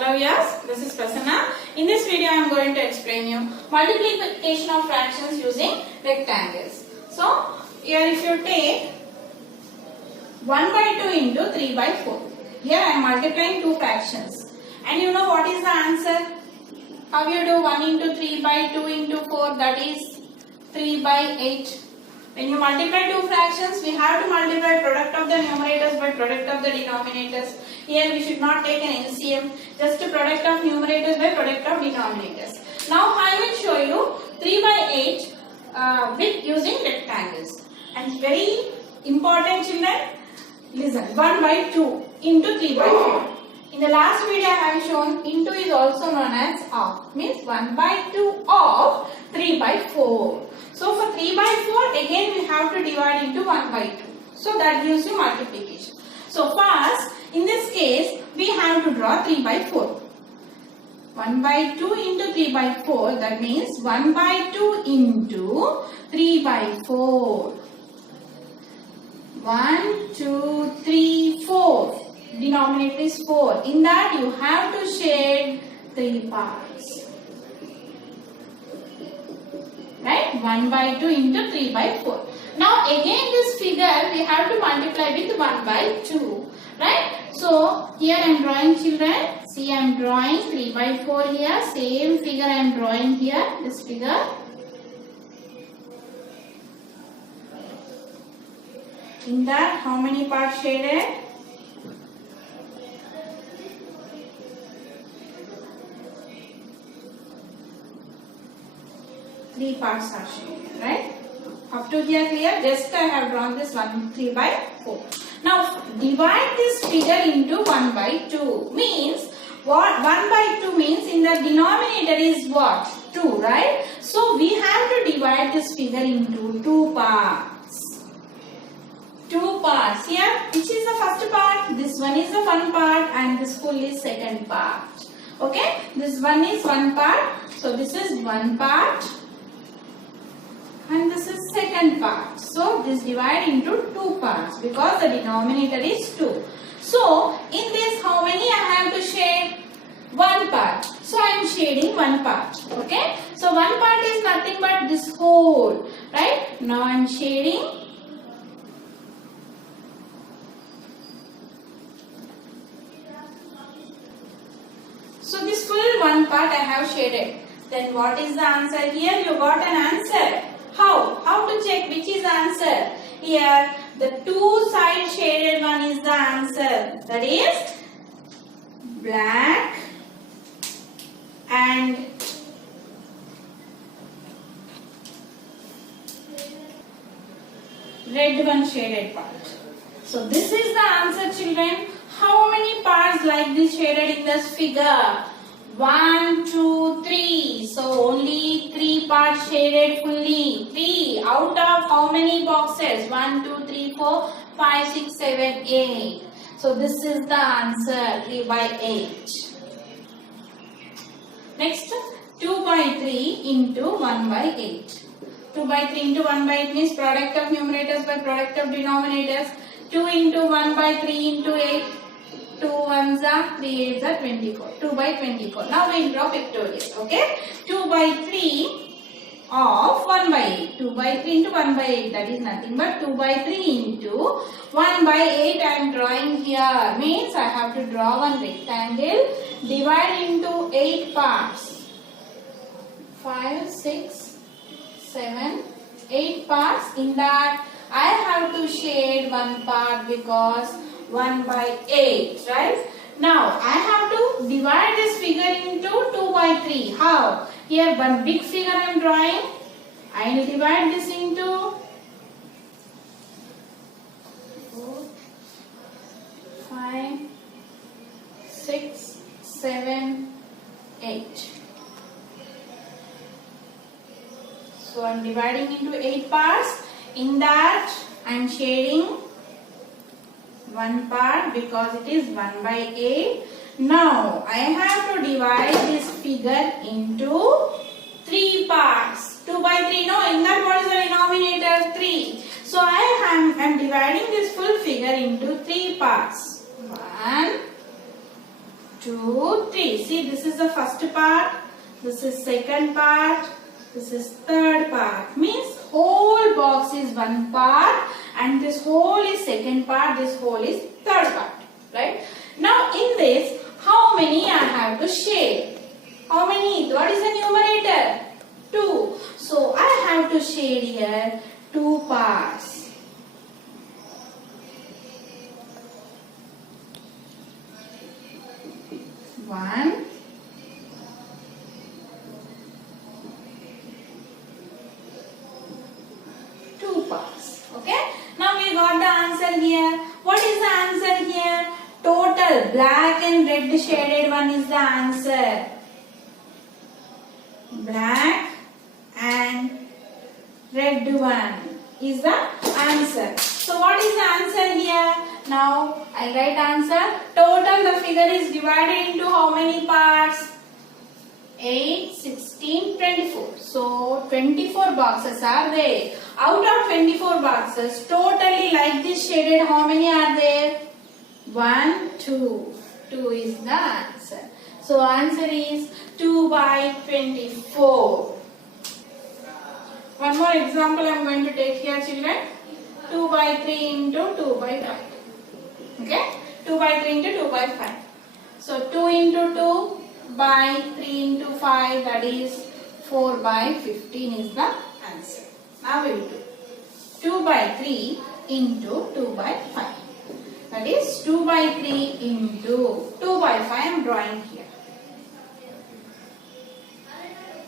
Hello, yes, this is Prasanna. In this video, I am going to explain you multiplication of fractions using rectangles. So, here if you take 1 by 2 into 3 by 4. Here I am multiplying two fractions. And you know what is the answer? How you do 1 into 3 by 2 into 4, that is 3 by 8. When you multiply two fractions, we have to multiply product of the numerators by product of the denominators. Here we should not take an LCM, just a product of numerators by product of denominators. Now I will show you 3 by 8 with using rectangles. And very important children, listen, 1 by 2 into 3 by 4. In the last video I have shown into is also known as of, means 1 by 2 of 3 by 4. So for 3 by 4 again we have to divide into 1 by 2. So that gives you multiplication. So first in this case we have to draw 3 by 4. 1 by 2 into 3 by 4, that means 1 by 2 into 3 by 4. 1, 2, 3, 4. Denominator is 4. In that you have to shade 3 parts. Right? 1 by 2 into 3 by 4. Now again this figure we have to multiply with 1 by 2. Right? So here I am drawing children. See, I am drawing 3 by 4 here. Same figure I am drawing here. This figure. In that how many parts shaded? 3 parts are shaded, right? Up to here clear? Just I have drawn this 3 by 4. Now divide this figure into 1 by 2. Means what? 1 by 2 means in the denominator is what? 2, right? So we have to divide this figure into 2 parts. 2 parts. Here, which is the first part? This one is the one part and this full is second part. Okay? This one is one part. So this is one part. And this is second part. So this divide into 2 parts because the denominator is 2. So in this how many I have to shade? 1 part. So I am shading 1 part. Okay. So 1 part is nothing but this whole. Right. Now I am shading. So this full 1 part I have shaded. Then what is the answer? Here you got an answer. How? How to check which is the answer? Here, the 2 side shaded one is the answer. That is black and red one shaded part. So this is the answer, children. How many parts like this shaded in this figure? 1, 2, 3. So only 3 parts shaded fully. 3 out of how many boxes? 1, 2, 3, 4, 5, 6, 7, 8. So this is the answer, 3 by 8. Next, 2 by 3 into 1 by 8. 2 by 3 into 1 by 8 means product of numerators by product of denominators. 2 into 1 by 3 into 8. 2 1s are 3 8s are 24. 2 by 24. Now we will draw pictorial. Okay. 2 by 3 of 1 by 8. 2 by 3 into 1 by 8. That is nothing but 2 by 3 into 1 by 8 I am drawing here. Means I have to draw one rectangle. Divide into 8 parts. 5, 6, 7, 8 parts. In that I have to shade one part because 1 by 8, right? Now, I have to divide this figure into 2 by 3. How? Here, one big figure I am drawing. I will divide this into 4, 5, 6, 7, 8. So, I am dividing into 8 parts. In that, I am shading 1 part because it is 1 by 8. Now I have to divide this figure into 3 parts. 2 by 3. No, in that what is the denominator? 3. So I am dividing this full figure into 3 parts. 1, 2, 3. See, this is the first part, this is second part, this is third part. Means whole box is one part and this whole is second part, this whole is third part. Right? Now in this, how many I have to shade? How many? What is the numerator? 2. So I have to shade here 2 parts. 1, 2 parts. Okay. Now we got the answer here. What is the answer here? Total black and red shaded one is the answer. Black and red one is the answer. So what is the answer here? Now I write answer. Total the figure is divided into how many parts? 8, 16, 24. So 24 boxes are there. Out of 24 boxes, totally like this shaded, how many are there? 1, 2. 2 is the answer. So answer is 2 by 24. One more example I am going to take here, children. 2 by 3 into 2 by 5. Okay? 2 by 3 into 2 by 5. So 2 into 2 by 3 into 5, that is 4 by 15 is the answer. Now we will do 2 by 3 into 2 by 5. That is 2 by 3 into 2 by 5 I am drawing here.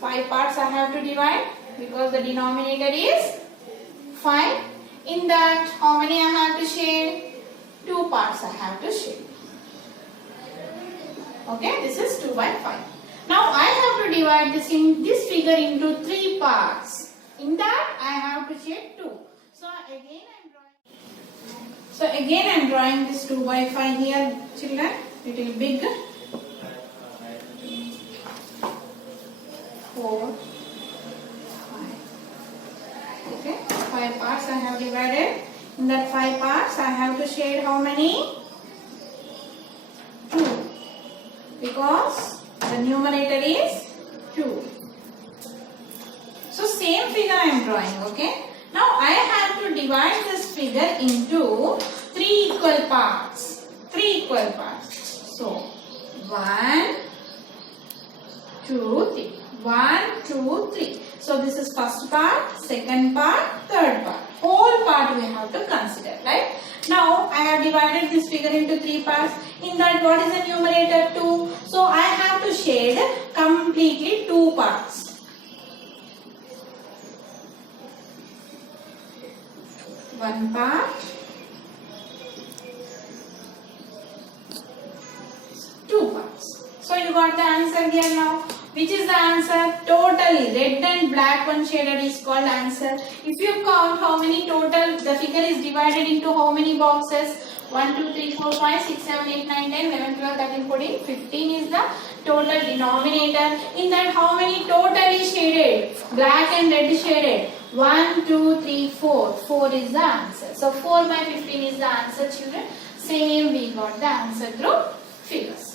5 parts I have to divide because the denominator is 5. In that, how many I have to shade? 2 parts I have to shade. Okay, this is 2 by 5. Now I have to divide this figure into 3 parts. In that, I have to shade 2. So again I am drawing this 2 by 5 here, children. Little big. 4, 5. Okay, 5 parts I have divided. In that 5 parts, I have to shade how many? 2. Because the numerator is 2. So same figure I am drawing. Okay. Now I have to divide this figure into 3 equal parts. 3 equal parts. So 1, 2, 3. 1, 2, 3. So this is first part, second part, third part. Whole part we have to consider, right? Now I have divided this figure into 3 parts. In that, what is the numerator? 2. So I have to shade completely 2 parts. 1 part, 2 parts. So you got the answer here now. Which is the answer? Totally red and black one shaded is called answer. If you count how many total, the figure is divided into how many boxes? 1, 2, 3, 4, 5, 6, 7, 8, 9, 10, 11, 12, 13, 14, 15 is the total denominator. In that, how many totally shaded? Black and red shaded. 1, 2, 3, 4. 4 is the answer. So 4 by 15 is the answer, children. Same we got the answer through figures.